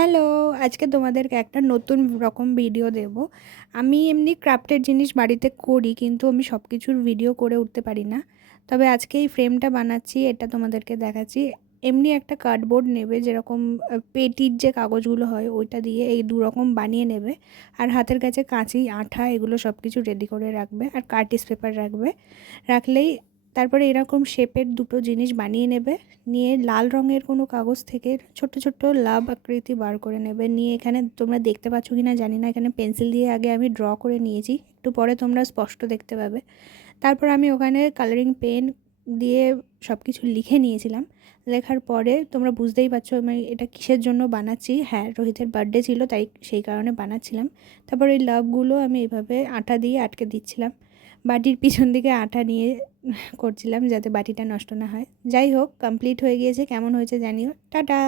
Hello, আজকে তোমাদেরকে একটা নতুন রকম ভিডিও দেব। আমি এমনি ক্রাফটের জিনিস বাড়িতে করি, কিন্তু আমি সব কিছুর ভিডিও করে উঠতে পারি না। তবে আজকে এই ফ্রেমটা বানাচ্ছি, এটা তোমাদেরকে দেখাচ্ছি। এমনি একটা কার্ডবোর্ড নেবে, যেরকম পেটির যে কাগজগুলো হয় ওইটা দিয়ে এই দুরকম বানিয়ে নেবে। আর হাতের কাছে কাঁচি, আঠা, এগুলো সব কিছু রেডি করে রাখবে, আর কার্টিস পেপার রাখবে। রাখলেই তারপরে এরকম শেপের দুটো জিনিস বানিয়ে নেবে। নিয়ে লাল রঙের কোনো কাগজ থেকে ছোট ছোট লাভ আকৃতি বার করে নেবে। নিয়ে এখানে তোমরা দেখতে পাচ্ছ কি না জানি না, এখানে পেন্সিল দিয়ে আগে আমি ড্র করে নিয়েছি, একটু পরে তোমরা স্পষ্ট দেখতে পাবে। তারপর আমি ওখানে কালারিং পেন দিয়ে সব কিছু লিখে নিয়েছিলাম। লেখার পরে তোমরা বুঝতেই পারছো আমি এটা কিসের জন্য বানাচ্ছি। হ্যাঁ, রোহিতের বার্থডে ছিল, তাই সেই কারণে বানাচ্ছিলাম। তারপর এই লাভগুলো আমি এইভাবে আঠা দিয়ে আটকে দিচ্ছিলাম। বাটির পিছন দিকে আঠা নিয়ে করছিলাম যাতে বাটিটা নষ্ট না হয়। যাই হোক, কমপ্লিট হয়ে গিয়েছে। কেমন হয়েছে জানিও। টাটা।